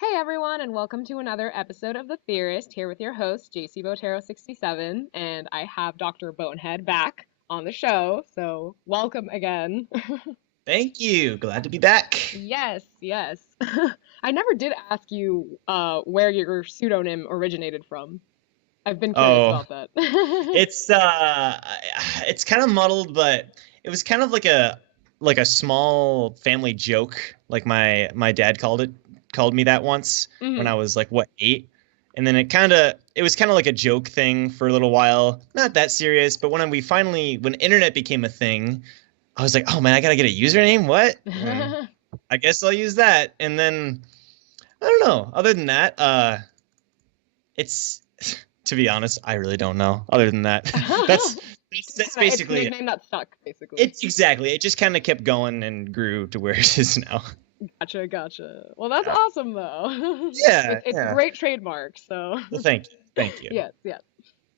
Hey everyone, and welcome to another episode of The Theorist, here with your host, JC Botero67, and I have Dr. Bonehead back on the show, so welcome again. Thank you. Glad to be back. Yes, yes. I never did ask you where your pseudonym originated from. I've been curious Oh, about that. it's kind of muddled, but it was kind of like a small family joke. Like my dad called me that once when Mhm. I was like what 8, and then it was kind of like a joke thing for a little while. Not that serious, but when internet became a thing, I was like, oh man, I gotta get a username. What? I guess I'll use that. And then I don't know. Other than that, it's to be honest, I really don't know. Other than that, that's It's a basically it. nickname that stuck, basically. It's exactly. It just kind of kept going and grew to where it is now. Gotcha, gotcha. Well, that's Yeah, awesome though. yeah, It's a yeah. great trademark, so Well, thank you, thank you. yes, yes.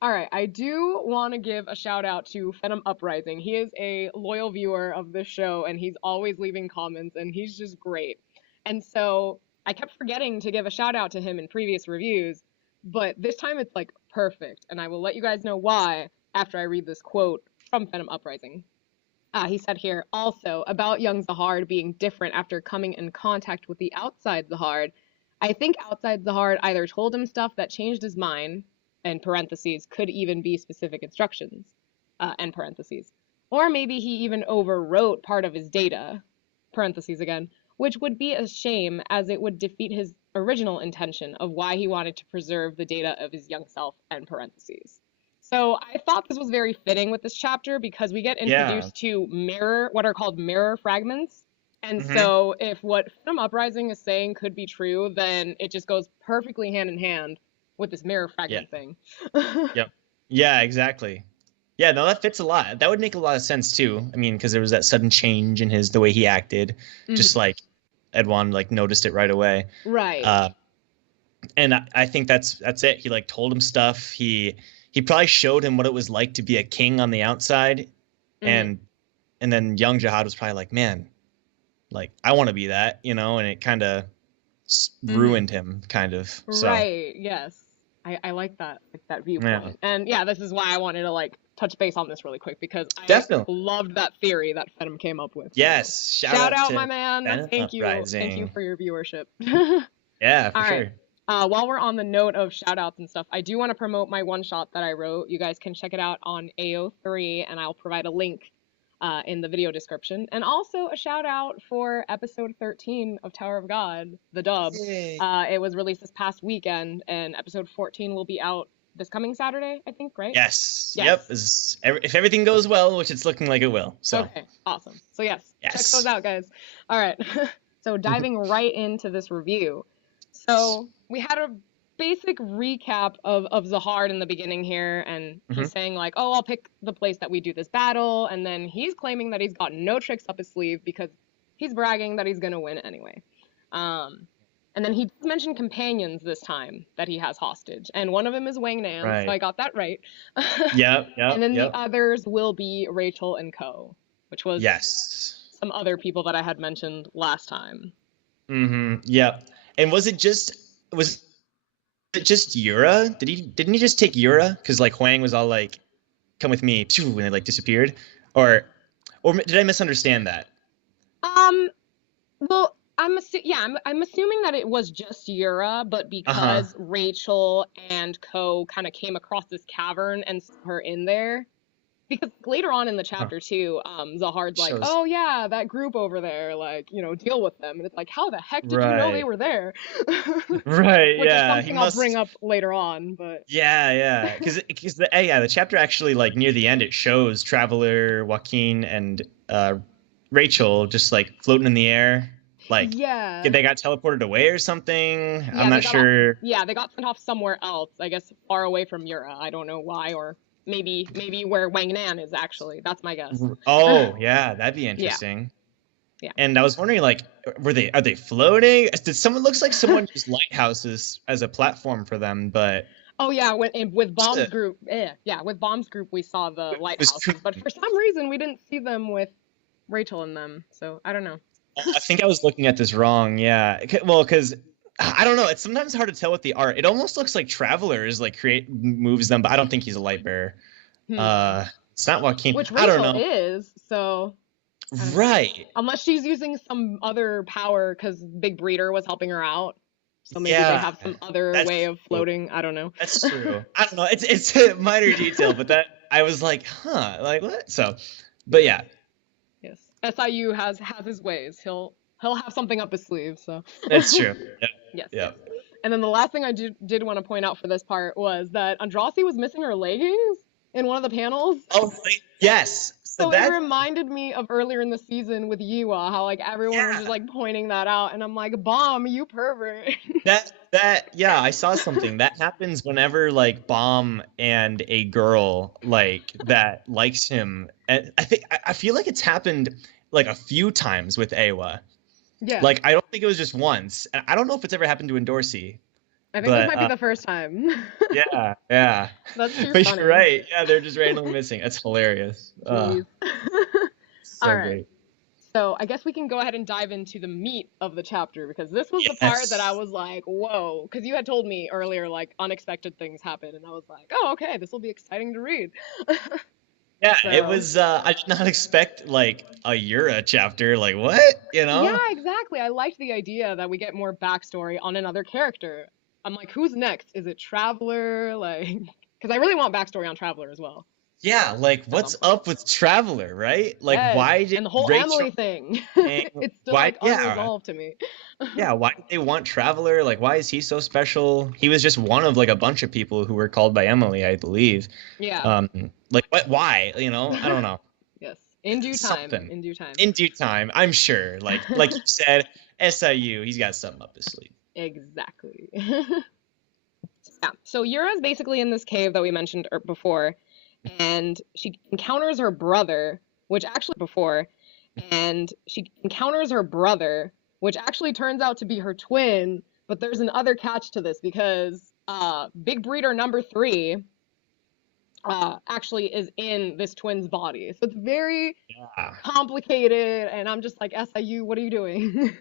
All right, I do want to give a shout out to Phenom Uprising. He is a loyal viewer of this show, and he's always leaving comments, and he's just great. And so I kept forgetting to give a shout out to him in previous reviews, but this time it's like perfect, and I will let you guys know why after I read this quote from Phenom Uprising. He said here also about young Zahard being different after coming in contact with the outside Zahard. I think outside Zahard either told him stuff that changed his mind, in parentheses, could even be specific instructions, end parentheses, or maybe he even overwrote part of his data, parentheses again, which would be a shame as it would defeat his original intention of why he wanted to preserve the data of his young self, end parentheses. So I thought this was very fitting with this chapter because we get Yeah. introduced to what are called mirror fragments. And Hmm. so if what Phantom Uprising is saying could be true, then it just goes perfectly hand in hand with this mirror Yeah. fragment thing. Yep. Yeah. Exactly. Yeah. No, that fits a lot. That would make a lot of sense too. I mean, because there was that sudden change in the way he acted, just Mhm. like Edwan like noticed it right away. Right. Uh, and I think that's it. He like told him stuff. He probably showed him what it was like to be a king on the outside, Hmm. and and then young Jihad was probably like, man, like I want to be that, and it kind of Hmm. ruined him, kind of. So Right. Yes. I like that yeah, viewpoint. And yeah, this is why I wanted to like touch base on this really quick because I definitely. loved that theory that Phenom came up with. So Yes, shout shout out out my to man. Ben Thank you. Thank you Uprising. for your viewership. Yeah, All for right. sure. While we're on the note of shout outs and stuff, I do want to promote my one shot that I wrote. You guys can check it out on AO3, and I'll provide a link in the video description. And also a shout out for episode 13 of Tower of God, the dub. Yay. It was released this past weekend, and episode 14 will be out this coming Saturday, I think, right? Yes. Yes. Yep. If everything goes well, which it's looking like it will. So Okay, awesome. So, yes, check those yes. out, guys. All right. So, diving right into this review. So, we had a basic recap of Zahard in the beginning here, and Hmm. he's saying, like, oh, I'll pick the place that we do this battle. And then he's claiming that he's got no tricks up his sleeve because he's bragging that he's going to win anyway. Um, and then he does mention companions this time that he has hostage, and one of them is Wang Nan, so I Right. got that right. Yep. And Yep. then the Yep. others will be Rachel and Co, which was Yes. some other people that I had mentioned last time. Yep. And was it just Yura? Didn't he just take Yura? Because like Huang was all like, "Come with me," phew, when they like disappeared, or did I misunderstand that? Um, well, I'm assuming that it was just Yura, but Uh huh. because Rachel and Co kind of came across this cavern and saw her in there, because later on in the Huh. chapter too, Zahard's like, Shows. oh yeah, that group over there, like, deal with them. And it's like, how the heck did you know they Right. were there? Right. Which is Yeah. He something I'll bring must. up later on, but Yeah. Yeah. Because the chapter actually like near the end it shows Traveler, Joaquin, and Rachel just like floating in the air, like yeah. they got teleported away or something. I'm Yeah, not sure. they got sent off somewhere else, I guess far away from Yura. I don't know why, or maybe where Wang Nan is actually. That's my guess. Oh, yeah, that'd be Yeah, interesting. yeah. And I was wondering, like, are they floating? Did someone looks like someone used lighthouses as a platform for them, but Oh yeah, with Bomb's it group, yeah, with Bomb's group we saw the was. lighthouses, but for some reason we didn't see them with Rachel in them. So I don't know. I think I was looking at this wrong. Yeah, well, because I don't know. It's sometimes hard to tell with the art. It almost looks like Travelers like moves them, but I don't think he's a light bearer. Hmm. It's not Joaquin. Which I don't Rachel know. is, so I don't know. Right. Unless she's using some other power because Big Breeder was helping her out. So maybe they Yeah, have some other way that's of true. floating. I don't know. That's true. I don't know. It's a minor detail, but that I was like, huh, like what? So, but yeah, Yes. SIU has his ways. He'll have something up his sleeve, so that's true. Yeah, yes, yeah. yes. And then the last thing I did want to point out for this part was that Andraste was missing her leggings in one of the panels. Oh, yes. So So it that, reminded me of earlier in the season with Yiwa, how like everyone was yeah, just like pointing that out, and I'm like, Bomb, you pervert. yeah, I saw something that happens whenever like Bomb and a girl like that likes him. And I feel like it's happened like a few times with Awa. Yeah, Like I don't think it was just once. And I don't know if it's ever happened to Endorsey, I think this but might be the first time. yeah, yeah. That's too But you're funny. right. Yeah, they're just randomly missing. That's hilarious. Jeez. All So right. great. So I guess we can go ahead and dive into the meat of the chapter because this was the part that I Yes. was like, whoa, because you had told me earlier like unexpected things happen, and I was like, oh, okay, this will be exciting to read. Yeah, it So was I did not expect like a Yura chapter. Like what? You yeah, know? exactly. I liked the idea that we get more backstory on another character. I'm like, who's next? Is it Traveler? Like, because I really want backstory on Traveler as well Yeah, like at some what's point. up with Traveler, right? Like Yes, why did and the whole Rachel Emily thing. and It's still why like yeah. unresolved to me. Yeah, why did they want Traveler? Like why is he so special? He was just one of like a bunch of people who were called by Emily, I believe. Yeah. Like what why? You know, I don't know. Yes. In due time. Something. In due time. In due time, I'm sure. Like you said, SIU, he's got something up his sleeve. Exactly. Yeah. So Yura's basically in this cave that we mentioned before, and she encounters her brother, which actually turns out to be her twin. But there's an other catch to this because Big Breeder number 3 actually is in this twin's body. So it's very Yeah. complicated, and I'm just like, SIU, what are you doing?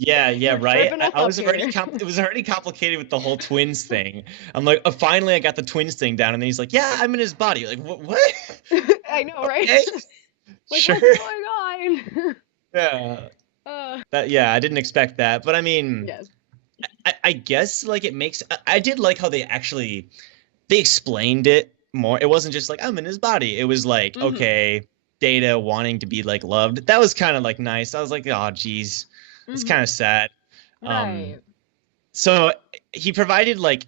Yeah, yeah, You're right. tripping I, us I up was already here. it was already complicated with the whole twins thing. I'm like, oh, finally I got the twins thing down, and then he's like, yeah, I'm in his body. Like, what? I know, right? Okay, Like, sure. what's going on? Yeah. uh, Yeah, I didn't expect that, but I mean, yes. I guess like it makes. I did like how they explained it more. It wasn't just like I'm in his body. It was like, Mm-hmm. okay, Data wanting to be like loved. That was kind of like nice. I was like, oh, geez, it's kind Mm-hmm. of sad. Um, Right. so he provided like,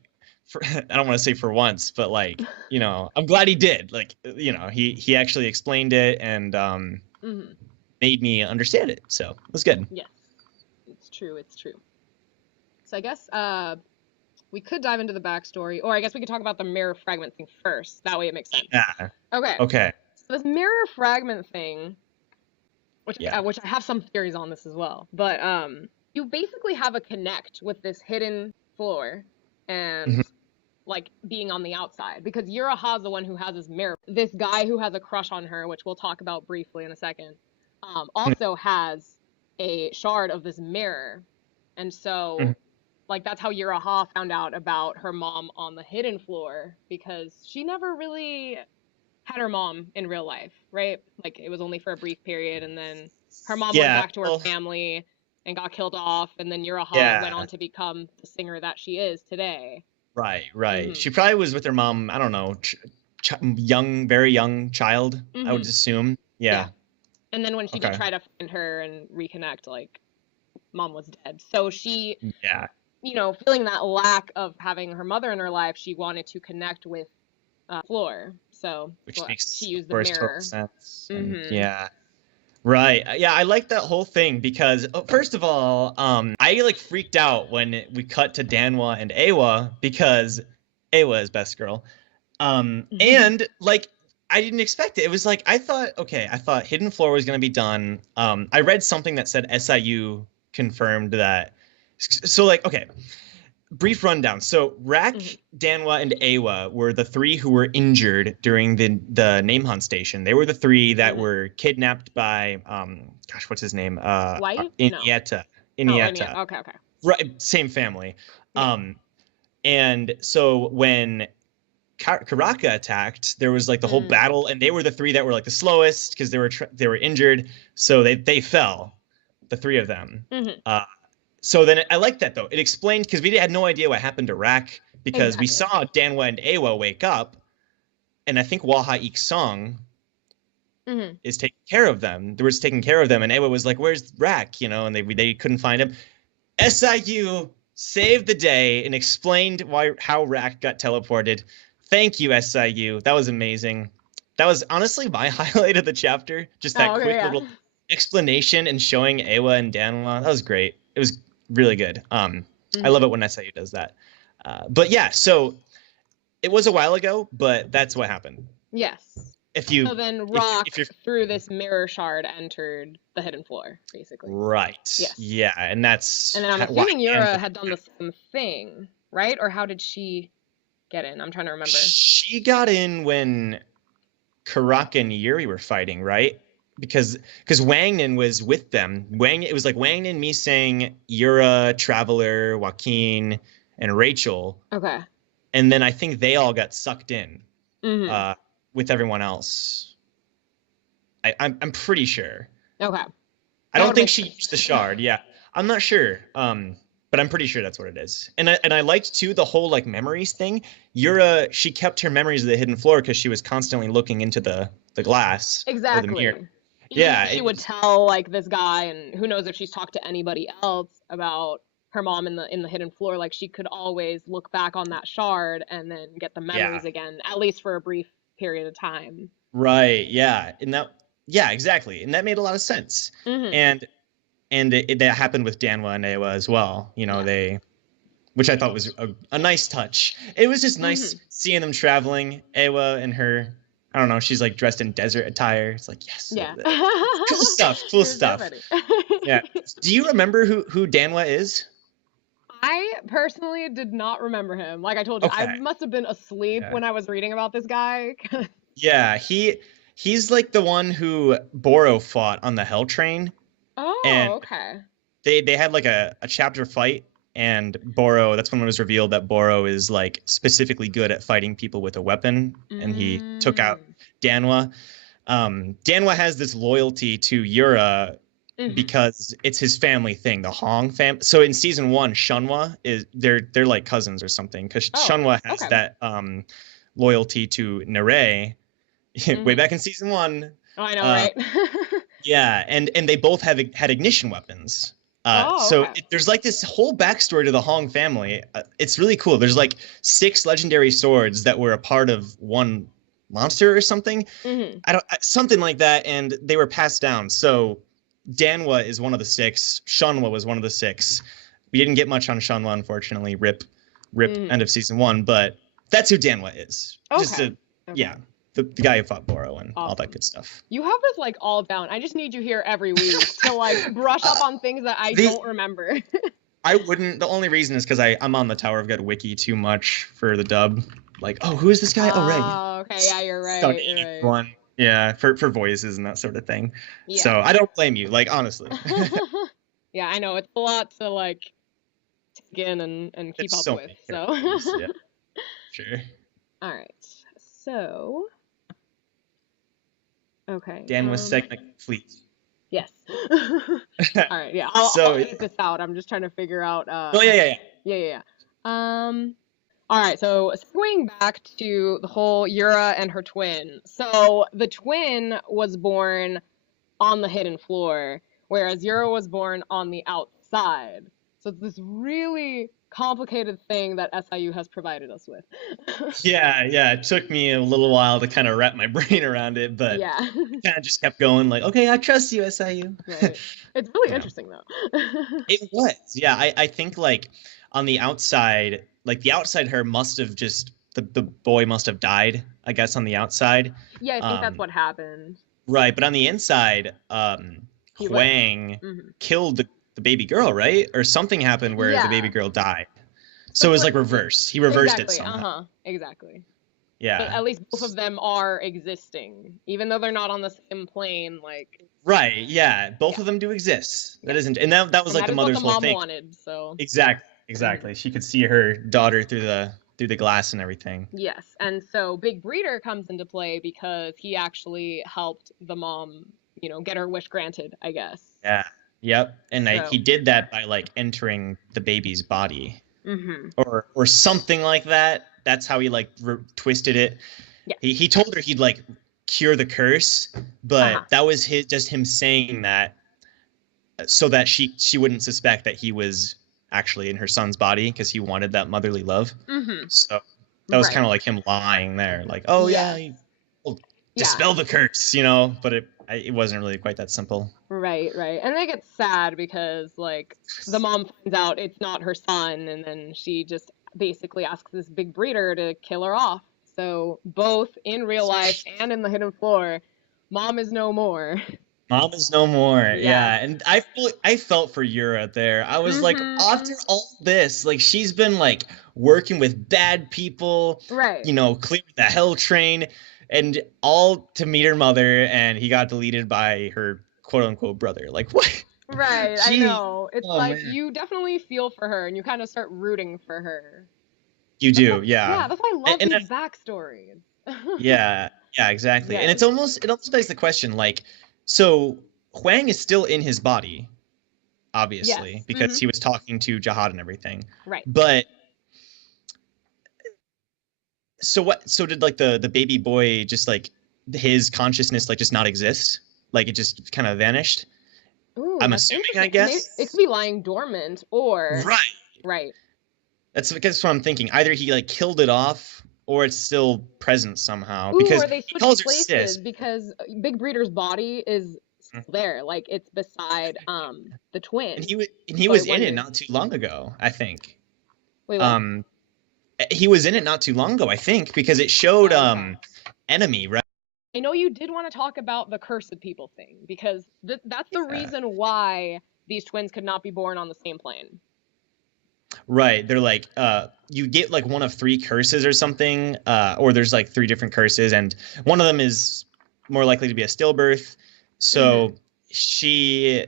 I don't want to say for once, but like, I'm glad he did. Like, he actually explained it and Mm-hmm. made me understand it. So it was good. Yes. It's true. It's true. So I guess we could dive into the backstory, or I guess we could talk about the mirror fragment thing first. That way it makes sense. Yeah. Okay. Okay. So this mirror fragment thing, Yeah. which I have some theories on this as well, but you basically have a connect with this hidden floor and Mhm. like being on the outside because Yuraha's the one who has this mirror. This guy who has a crush on her, which we'll talk about briefly in a second, also has a shard of this mirror, and so like that's how Yuraha found out about her mom on the hidden floor because she never really had her mom in real life, right? Like it was only for a brief period, and then her mom went Yeah. back to her family and got killed off, and then Yuraha went Yeah. on to become the singer that she is today. Right. Right. Mm-hmm. She probably was with her mom. I don't know. Young, very young child. I would Mm-hmm. assume. Yeah. Yeah. And then when she did Okay. try to find her and reconnect, like mom was dead. So she, Yeah. feeling that lack of having her mother in her life, she wanted to connect with Floor. So Which she makes, of used the course, total mirror. sense. And Mm-hmm. yeah. Right. Yeah, I like that whole thing because first of all, I like freaked out when we cut to Danwa and Awa because Awa is best girl. And like I didn't expect it. It was like I thought Hidden Floor was gonna be done. I read something that said SIU confirmed that. So like, okay, brief rundown. So Rak, Danwa, and Awa were the 3 who were injured during the name hunt station. They were the 3 that were kidnapped by gosh, what's his name? White? No. Inieta. Oh, Anya. Inieta. Okay, okay. Right, same family. Yeah. And so when Karaka attacked, there was like the whole Mm. battle, and they were the three that were like the slowest because they were injured, so they fell, the three of them. Hmm. So then I like that though. It explained because we had no idea what happened to Rak because we Exactly. saw Danwa and Awa wake up, and I think Waha Ik Song Hmm. is taking care of them. They were taking care of them, and Awa was like, "Where's Rak?" And they couldn't find him. SIU saved the day and explained how Rak got teleported. Thank you, SIU. That was amazing. That was honestly my highlight of the chapter. Just that Oh, okay, quick yeah. little explanation and showing Awa and Danwa. That was great. It was really good. I love Hmm. it when SIU does that. But yeah, so it was a while ago, but that's what happened. Yes. If So you then if Rock, you're through this mirror shard, entered the hidden floor, basically. right, Yes. yeah, and And that's then I'm why assuming Yura had done the same thing, right? Or how did she get in? I'm trying to remember. she got in when Karaka and Yuri were fighting, right? Because Wangnan was with them. It was like Wangnan, Missang, Yura, Traveler, Joaquin, and Rachel, Okay. and then I think they all got sucked in Hmm. uh, with everyone else. I'm pretty sure. Okay. I That don't would think make she sense. used the shard. Yeah, I'm not sure. But I'm pretty sure that's what it is. And I liked too the whole like memories thing. Yura, she kept her memories of the hidden floor because she was constantly looking into the glass or the mirror. Exactly. Even Yeah, if she would tell like this guy, and who knows if she's talked to anybody else about her mom in the hidden floor, like she could always look back on that shard and then get the yeah, memories again, at least for a brief period of time. right, yeah, yeah, exactly, and that made a lot of sense. Hmm. And that happened with Danwa and Awa as well. Yes. Which I thought was a nice touch. It was just nice Hmm. seeing them traveling. Awa and her, I don't know, she's like dressed in desert attire. It's like, yes, Yeah. cool stuff, cool You're so stuff. funny. Yeah. Do you remember who Danwa is? I personally did not remember him. Like I told you, I Okay. must have been asleep Yeah. when I was reading about this guy. Yeah, he's like the one who Boro fought on the Hell Train, and Oh, okay. they had like a chapter fight, and Boro, that's when it was revealed that Boro is like specifically good at fighting people with a weapon, and he took out Mm. Danwa. Danwa has this loyalty to Yura Hmm. because it's his family thing, the Hong family. So in season one, Shunwa is they're like cousins or something because Oh, Shunwa has okay. that loyalty to Nere way Hmm. back in season one. Oh, I know, Uh, right? yeah, and they both have had ignition weapons. Oh, So okay. there's like this whole backstory to the Hong family. It's really cool. There's like 6 legendary swords that were a part of one monster or something. Hmm. I don't something like that, and they were passed down. So Danwa is one of the 6. Shunwa was one of the 6. We didn't get much on Shunwa, unfortunately. Rip. Hmm. End of season one. But that's who Danwa is. Just Okay. a Okay. yeah, the guy who fought Boro and all that Awesome. good stuff. You have this like all down. I just need you here every week to like brush up on things that I The don't remember. I wouldn't. The only reason is because I'm on the Tower of God wiki too much for the dub. Like, oh, who is this guy? Oh, right. Oh, okay. Yeah, you're right. You're Studying right. everyone. Yeah, for voices and that sort of thing. Yeah. So I don't blame you. Like honestly, Yeah, I know it's a lot to like take in and keep it's up so with. many So, characters. Yeah, sure. all right. So, okay. Dan was second fleet. Yes. All right. Yeah. I'll So, edit this out. I'm just trying to figure out. oh yeah. Yeah. Yeah. Yeah. All right. So going back to the whole Yura and her twin. So the twin was born on the hidden floor, whereas Yura was born on the outside. So it's this really complicated thing that SIU has provided us with. Yeah. It took me a little while to kind of wrap my brain around it, but Yeah. I kind of just kept going. Like, okay, I trust you, SIU. Right. It's really you know, interesting though. it was. Yeah, I think like on the outside, like the outside her must have just the boy must have died. I guess on the outside. Yeah, I think that's Um, what happened. right, but on the inside, He lived. Huang Hmm. killed the baby girl, right? Or something happened where the baby Yeah. girl died. So So it was like like reverse. He reversed it exactly. somehow. Exactly. Yeah. But at least both of them are existing, even though they're not on the same plane. Like, Right. Yeah. Both yeah, of them do exist. That yeah, isn't, and that was and like that the is what the mother's whole mom thing. wanted. So, Exactly. mhm. Exactly. She could see her daughter through the glass and everything. Yes, and so Big Breeder comes into play because he actually helped the mom, get her wish granted, I guess. Yeah. Yep. And he So, did that by like entering the baby's body, hmm or something like that. That's how he like twisted it. yeah, He told her he'd like cure the curse, uh-huh. but that was just him saying that so that she wouldn't suspect that he was actually in her son's body because he wanted that motherly love. hmm So that was kind Right. of like him lying there, like, oh yeah, Yes. will Yeah. dispel the curse, you know. But it wasn't really quite that simple. Right, right. And they get sad because like the mom finds out it's not her son and then she just basically asks this Big Breeder to kill her off. So both in real life and in the hidden floor, mom is no more. Mom is no more. Yeah. Yeah, and I felt for Yura there. I was like, after Mhm. all this, like she's been like working with bad people, Right. clearing the hell train, and all to meet her mother, and he got deleted by her quote unquote brother. Like what? Right, I Gee, know. It's oh like man, you definitely feel for her and you kind of start rooting for her. you That's why, do, yeah, yeah, that's why I love and these backstories. yeah, yeah, exactly. And Yes. it almost begs the question, like, so Huang is still in his body, Yes. obviously, because Hmm. he was talking to Jihad and everything. Right. But so what? So did like the baby boy just like his consciousness like just not exist? Like it just kind of vanished? Ooh, I'm that's assuming, I interesting. Maybe it could guess. be lying dormant or Right. right. That's what I'm thinking. Either he like killed it off, or it's still present somehow Ooh, because or they he switched calls her sis. places because Big Breeder's body is Mhm. still there. Like it's beside the twin. And he So I was in it wonder. not too long ago, I think. Wait, what? Um, he was in it not too long ago, I think, because it showed Oh, okay. enemy, right? I know you did want to talk about the cursed people thing because that's the Yeah. reason why these twins could not be born on the same plane. Right. They're like, you get like one of three curses or something, or there's like three different curses, and one of them is more likely to be a stillbirth. Hmm. So she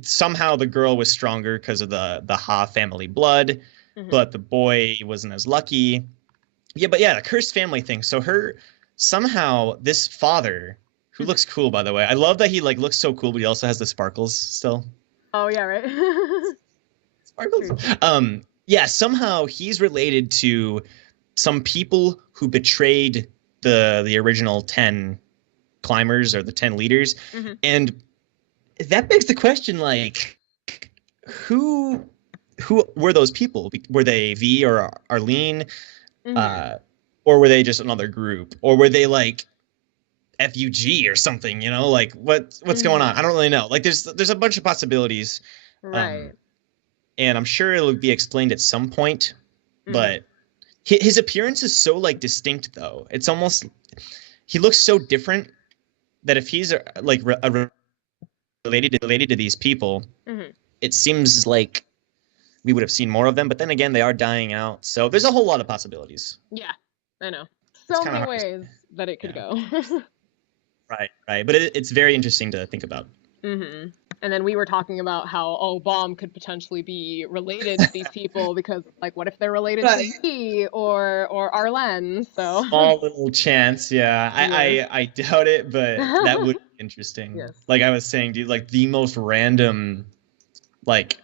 somehow the girl was stronger because of the Ha family blood, Hmm. but the boy wasn't as lucky. Yeah, but yeah, the cursed family thing. So her somehow this father, who looks cool by the way. I love that he like looks so cool, but he also has the sparkles still. Oh yeah, right. Sparkles. True. Yeah, somehow he's related to some people who betrayed the original 10 climbers or the 10 leaders. Hmm. And that begs the question, like, who who were those people? Were they V or Arlene? Hmm. Uh, or were they just another group? Or were they like FUG or something, Like what's going on? Hmm. I don't really know. Like there's a bunch of possibilities. Um, Right. and I'm sure it'll be explained at some point, Hmm. but his appearance is so like distinct though. It's almost he looks so different that if he's related to these people, Hmm. it seems like we would have seen more of them. But then again, they are dying out, so there's a whole lot of possibilities. Yeah, I know. It's So kind of many hard to say. ways that it could Yeah, go. right, right. But it's very interesting to think about. Hmm. And then we were talking about how, oh, Bomb could potentially be related to these people because, like, what if they're related to Right. V or Arlen? So, Small little chance, yeah. yes. I doubt it, but that would be interesting. Yes. Like I was saying, dude, like the most random, like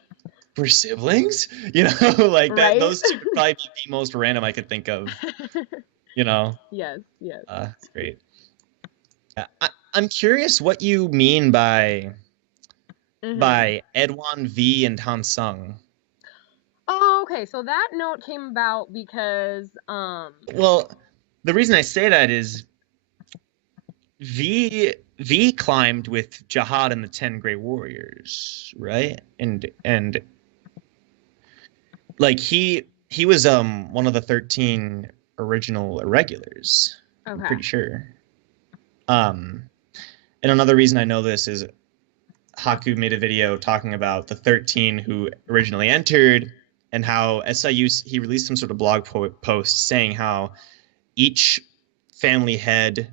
we're siblings, like that. Right? Those two would probably be the most random I could think of. You know, Yes, yes. it's great. I'm curious what you mean Hmm. by Edwan V and Han Sung. Oh, okay. So that note came about because, Well, the reason I say that is V climbed with Jihad and the 10 Grey Warriors, right? And like he was one of the 13 original irregulars. I'm okay. pretty sure. Um and another reason I know this is Haku made a video talking about the 13 who originally entered and how SIU he released some sort of blog post saying how each family head,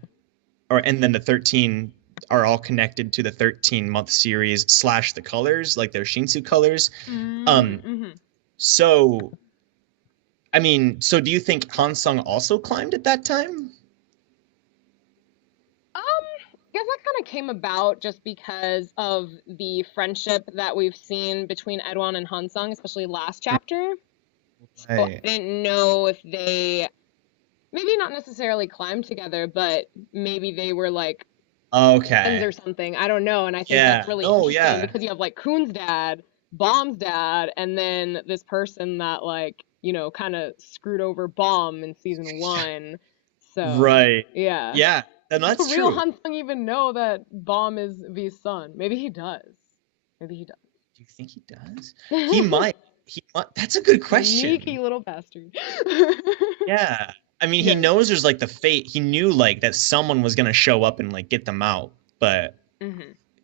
and then the 13 are all connected to the 13-month series / the colors, like their Shinsu colors. Mm-hmm. So, I mean, so do you think Hansung also climbed at that time? I guess that kind of came about just because of the friendship that we've seen between Edwon and Hansung, especially last chapter. So I Right. didn't know if they maybe not necessarily climbed together, but maybe they were like friends Okay. or something. I don't know. And I think that's Yeah. really Oh, interesting yeah. because you have like Kuhn's dad, Bomb's dad, and then this person that like, kind of screwed over Bomb in season one. So, Right. yeah. Yeah. And Does the that's real true. Hansung even know that Bomb is V's son? Maybe he does. Maybe he Do you think he does? He does. might. He might. That's a good question. Sneaky little bastard. Yeah. I mean, he Yes. knows there's like the fate. He knew like that someone was gonna show up and like get them out, but Hmm.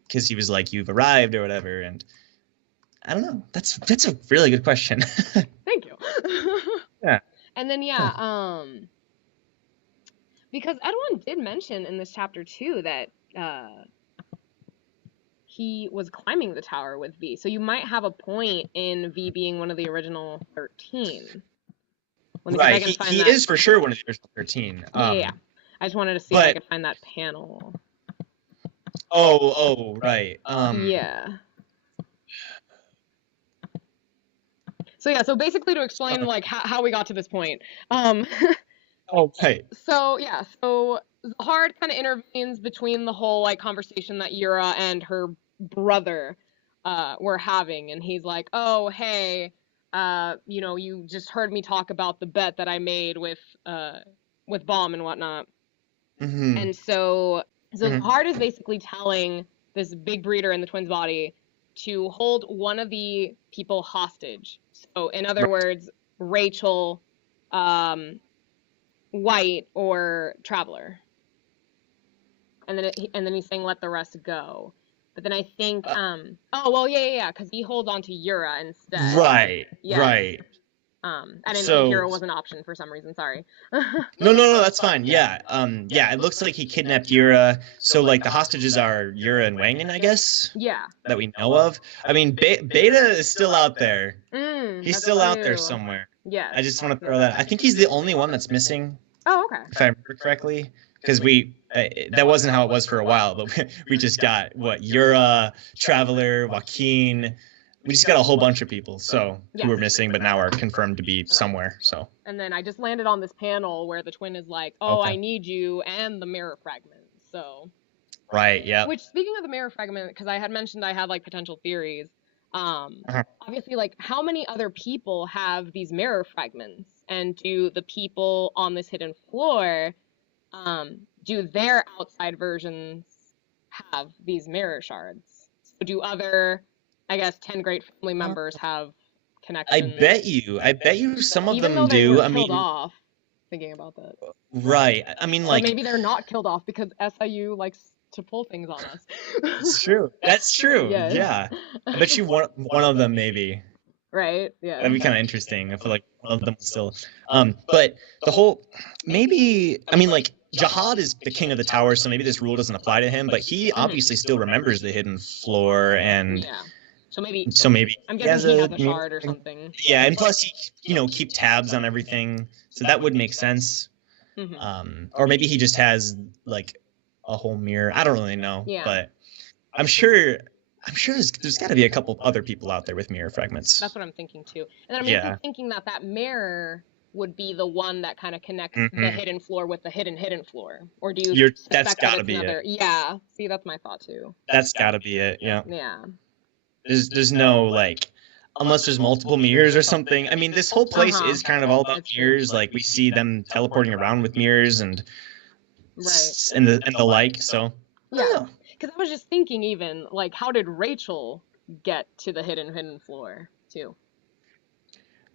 because he was like, "You've arrived" or whatever, and I don't know. That's a really good question. Thank you. Yeah. And then Huh. because Edwin did mention in this chapter too that he was climbing the tower with V. So you might have a point in V being one of the original 13. Let me see if I Right. can find He that. is for sure one of the original 13. Yeah. I just wanted to see if I But could find that panel. right. Yeah. So yeah, so basically to explain like how we got to this point. Right. So Zahard kind of intervenes between the whole like conversation that Yura and her brother were having, and he's like, "Oh, hey, you just heard me talk about the bet that I made with Bomb and whatnot." Mm-hmm. And so Mm-hmm. Zahard is basically telling this big breeder in the twins' body to hold one of the people hostage. So in other Right. words, Rachel, White, or Traveler. And then he's saying let the rest go. But then I think oh well yeah, because he holds on to Yura instead. Right. Yes. Right. I didn't think So Yura was an option for some reason, sorry. no, that's fine. Yeah. Yeah, it looks like he kidnapped Yura. So like the hostages are Yura and Wangan, I guess, Yeah. that we know of. I mean, Beta is still out there. He's That's still out there true. somewhere. Yes. I just want to throw that. I think he's the only one that's missing, Oh, okay. if I remember correctly, because that wasn't how it was for a while, but we just got what Yura, Traveler, Joaquin. We just got a whole bunch of people who were missing, but now are confirmed to be somewhere. So. And then I just landed on this panel where the twin is like, "Oh, Okay. I need you," and the mirror fragment. So. Right. Yeah. Which, speaking of the mirror fragment, because I had mentioned I had like potential theories. Obviously, like, how many other people have these mirror fragments, and do the people on this hidden floor, do their outside versions have these mirror shards? So do other, I guess, 10 great family members have connections? I bet you some of Even them though they do. were I killed mean, off, thinking about that. right. I mean, Or like, maybe they're not killed off because SIU likes to pull things on us. it's true. That's true. Yes. Yeah. I bet you one of them maybe. Right? Yeah. That'd be kind of interesting. I feel like one of them still. But the whole maybe I mean like Jihad is the king of the tower, so maybe this rule doesn't apply to him. But he obviously still remembers the hidden floor, and Yeah. So maybe I'm he guessing he has a mirror shard or fragment. something. Yeah, and plus he keep tabs on everything, so that would make sense. Or maybe he just has like a whole mirror. I don't really know, Yeah. but I'm sure there's got to be a couple other people out there with mirror fragments. That's what I'm thinking too. And I'm even thinking that mirror would be the one that kind of connects the hidden floor with the hidden floor. Or do you That's suspect got that to it's be another? it. Yeah. See, that's my thought too. That's got to be it. Yeah. Yeah. There's no like, unless there's multiple mirrors or something. I mean, this whole place is kind of all about mirrors. Like we see them teleporting around with mirrors and the like. So yeah. Because I was just thinking, even like, how did Rachel get to the hidden floor too?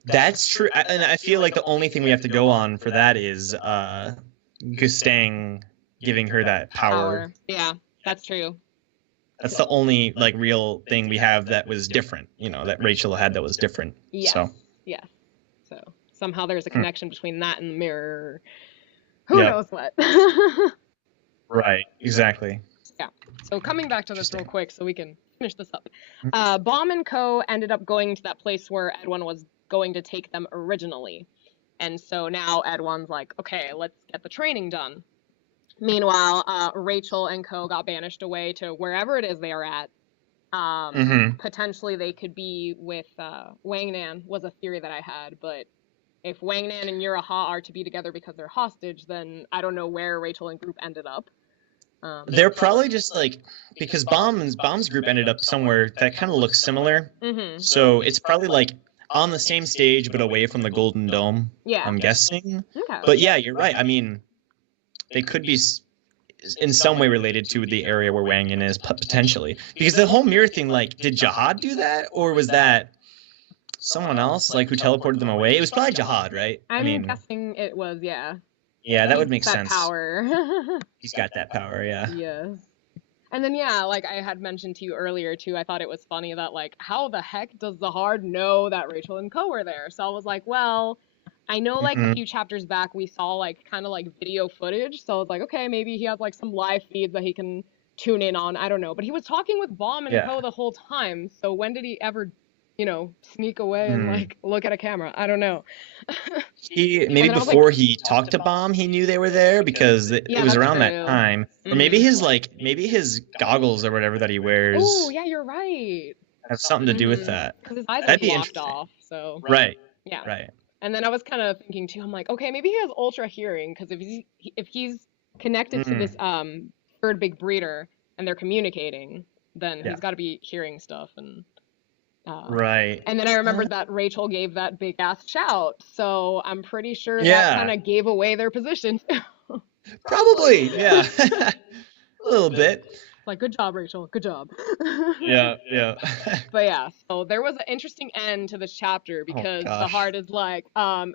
That's true, and I feel like the only thing we have to go on for that is Gustang giving her that power. Yeah, that's true. That's the only like real thing we have that was different, that Rachel had that was different. Yes. So. Yes. So somehow there's a connection between that and the mirror. Who knows what? Right, exactly. Yeah. So coming back to this real quick so we can finish this up. Baum and Co. ended up going to that place where Edwin was going to take them originally. And so now Edwin's like, okay, let's get the training done. Meanwhile, Rachel and Co. got banished away to wherever it is they are at. Potentially they could be with Wang Nan was a theory that I had, but if Wang Nan and Yuraha are to be together because they're hostage, then I don't know where Rachel and group ended up. They're probably just like, because Bomb's group ended up somewhere that kind of looks similar. So it's probably like on the same stage but away from the Golden Dome. Yeah, I'm guessing. Okay. But yeah, you're right. I mean, they could be in some way related to the area where Wang Yin is, potentially. Because the whole mirror thing, like, did Jihad do that? Or was that someone else, like, who teleported them away? It was probably Jihad, right? I mean, guessing it was, yeah. Yeah, that would make sense. Power. He's got that power, yeah. Yes. And then, yeah, like I had mentioned to you earlier, too, I thought it was funny that, like, how the heck does Zahard know that Rachel and Co. were there? So I was like, well, I know, like, a few chapters back we saw, like, kind of, like, video footage. So I was like, okay, maybe he has, like, some live feeds that he can tune in on. I don't know. But he was talking with Baum and Co. the whole time. So when did he ever, you know, sneak away and, like, look at a camera? I don't know. Maybe before he talked to Baum, he knew they were there because it was around that time. Or maybe his goggles or whatever that he wears. Oh, yeah, you're right. Have something to do with that. Because his eyes are blocked off, so. Right. Yeah. Right. And then I was kind of thinking too, I'm like, okay, maybe he has ultra hearing, because if he's connected to this third big breeder and they're communicating, then he's got to be hearing stuff. And right. And then I remembered that Rachel gave that big ass shout, so I'm pretty sure that kind of gave away their position. Probably, yeah. A little bit. Like, good job, Rachel. Good job. Yeah. But yeah, so there was an interesting end to this chapter because Zahard is like,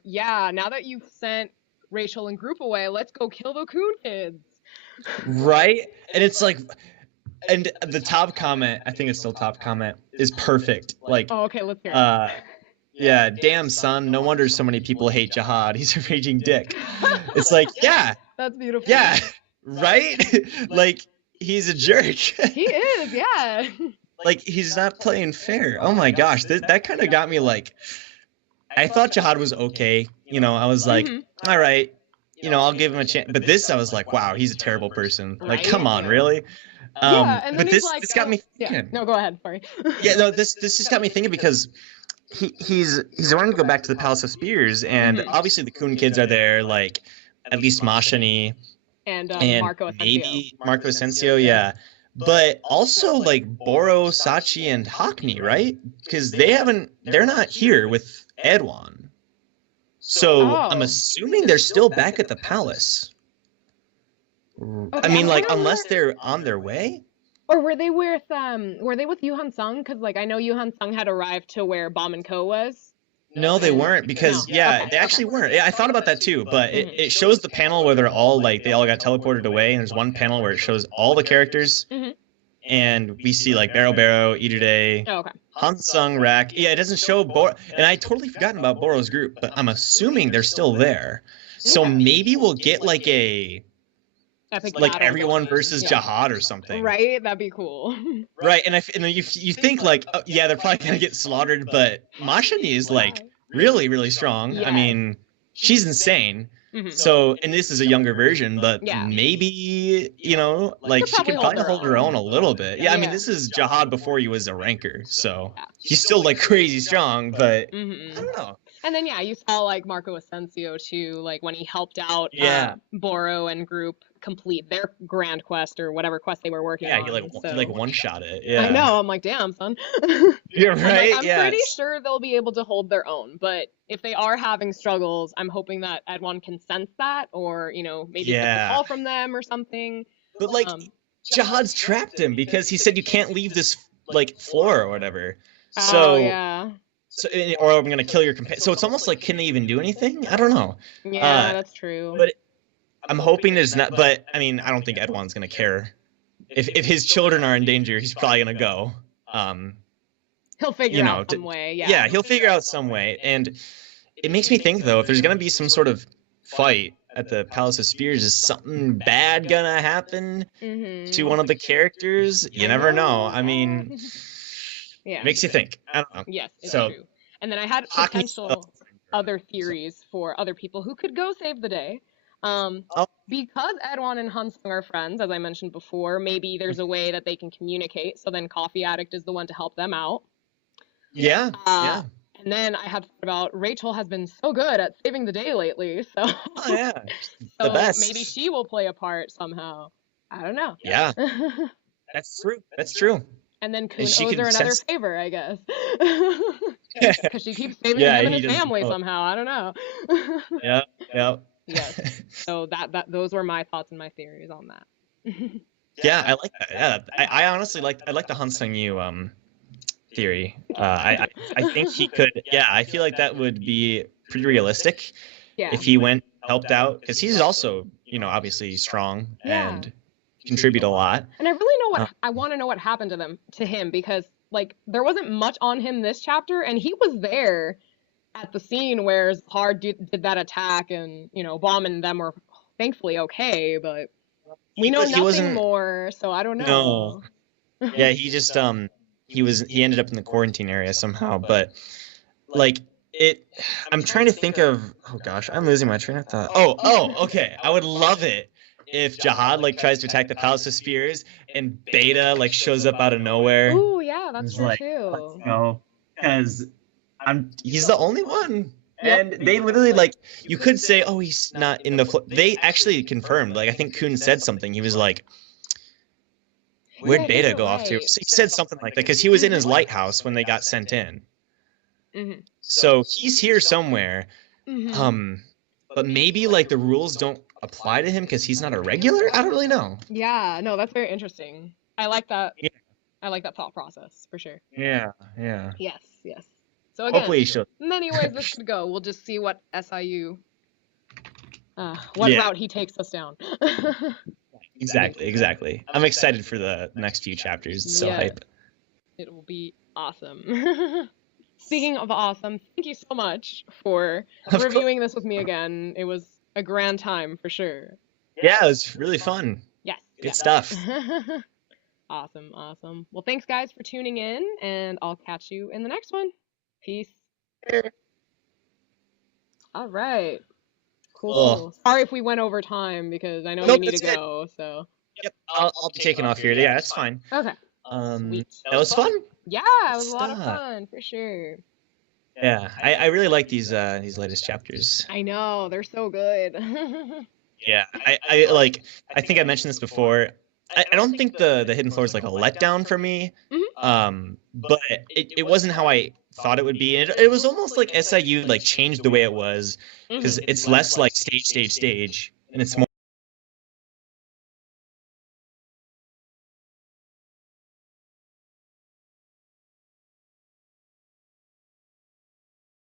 yeah, now that you've sent Rachel and group away, let's go kill the Coon Kids. Right? And it's like, and the top comment, I think it's still top comment, is perfect. Like, oh, okay, let's hear it. Yeah, damn, son, no wonder so many people hate Jihad. He's a raging dick. It's like, yeah. That's beautiful. Yeah, right? Like, he's a jerk. He is, yeah. Like, he's not playing fair. Oh my gosh, that kind of got me like, I thought Jihad was okay. You know, I was like, all right, you know, I'll give him a chance. But this, I was like, wow, he's a terrible person. Like, come on, really? Yeah, and then but this got me thinking. Yeah. No, go ahead, sorry. Yeah, no, this just got me thinking because he's wanting to go back to the Palace of Spears, and obviously the Coon Kids are there, like, at least Mashani. And Marco Asensio. Maybe Marco Asensio, yeah. But also, like, Boro, Sachi, and Hockney, right? Because they're not here with Edwan. So I'm assuming they're still back at the palace. Okay, I mean, like, unless they're on their way? Or were they with Yuhan Sung? Because, like, I know Yuhan Sung had arrived to where Bom and Co. was. No, they weren't, because, they actually weren't. Yeah, I thought about that, too, but it shows the panel where they're all, like, they all got teleported away, and there's one panel where it shows all the characters, and we see, like, Barrow, Irude, Hansung, Rak. Yeah, it doesn't show Boro, and I totally forgotten about Boro's group, but I'm assuming they're still there. So maybe we'll get, like, a... Epic like everyone versus Jihad or something. Right? That'd be cool. Right, and you think like, oh, yeah, they're probably gonna get slaughtered, but Mashani is like really, really strong. Yeah. I mean, she's insane. So, and this is a younger version, but maybe, you know, like she could probably hold her own a little bit. Yeah, I mean, this is Jihad before he was a ranker, so he's still like crazy strong, but I don't know. And then, you saw, like, Marco Asensio, too, like, when he helped out Boro and group complete their grand quest or whatever quest they were working on. Yeah, he, like, one-shot it. Yeah. I know. I'm like, damn, son. You're right, I'm pretty sure they'll be able to hold their own. But if they are having struggles, I'm hoping that Edwan can sense that or, you know, maybe get a call from them or something. But, like, Jihad's trapped him because he said you can't leave this, like, floor or whatever. So... So, or I'm gonna kill your companion. So it's almost like, can they even do anything? I don't know. Yeah, that's true. But I'm hoping there's not. But I mean, I don't think Edwan's gonna care. If his children are in danger, he's probably gonna go. He'll figure out some way. Yeah, he'll figure out some way. And it makes me think though, if there's gonna be some sort of fight, at the Palace of Spears, is something bad gonna happen to one of the characters? You never know. I mean, yeah, makes you think. I don't know. yes, it's So, true. And then I had potential other theories for other people who could go save the day. Because Edwan and Hansung are friends, as I mentioned before, maybe there's a way that they can communicate. So then Coffee Addict is the one to help them out. Yeah. Yeah. And then I had thought about Rachel has been so good at saving the day lately, so Oh yeah, so the best. maybe she will play a part somehow. I don't know. Yeah, that's true. That's true. And then Kun owes her another favor, I guess, because she keeps saving him and his family somehow. I don't know. Yeah. Yeah. Yes. So those were my thoughts and my theories on that. Yeah, I like that. Yeah, I honestly like the Hansung Yu theory. I think he could. Yeah, I feel like that would be pretty realistic. Yeah. If he went helped out, because he's also obviously strong and contribute a lot. And I really know I want to know what happened to him because like there wasn't much on him this chapter, and he was there at the scene where Zahar did that attack, and Bomb and them were thankfully okay, but we know nothing more, so I don't know. No. Yeah, he just he ended up in the quarantine area somehow, but like I'm trying to think of, oh gosh, I'm losing my train of thought. Okay. I would love it if Jihad like tries to attack the Palace of Spears and Beta like shows up out of nowhere. Ooh, yeah, that's true too. Let's go. Because he's the only one. And they literally like, you could say, oh, he's not in the they actually confirmed, like I think Kun said something. He was like, where'd Beta go off to? He said something like that because he was in his lighthouse when they got sent in. So he's here somewhere. But maybe like the rules don't apply to him because he's not a regular. I don't really know. Yeah, no, that's very interesting. I like that. Yeah. I like that thought process for sure. Yeah. Yes. So again, hopefully he should. Many ways this could go. We'll just see what SIU, what route he takes us down. Exactly. I'm excited for the next few chapters. It's so hype. It will be awesome. Speaking of awesome, thank you so much for reviewing this with me again. It was a grand time for sure. Yeah, it was really fun. Yes. Good stuff. Awesome. Well, thanks guys for tuning in, and I'll catch you in the next one. Peace. All right. Cool. Sorry if we went over time because I know you need to go. So. Yep. I'll be taking off here. Yeah, that's fine. Okay. Sweet. That was fun. Yeah, it was a lot of fun for sure. Yeah, I really like these latest chapters. I know, they're so good. Yeah, I think I mentioned this before. I don't think the Hidden Floor is like a letdown for me. But it wasn't how I thought it would be. And it was almost like SIU like changed the way it was because it's less like stage, and it's more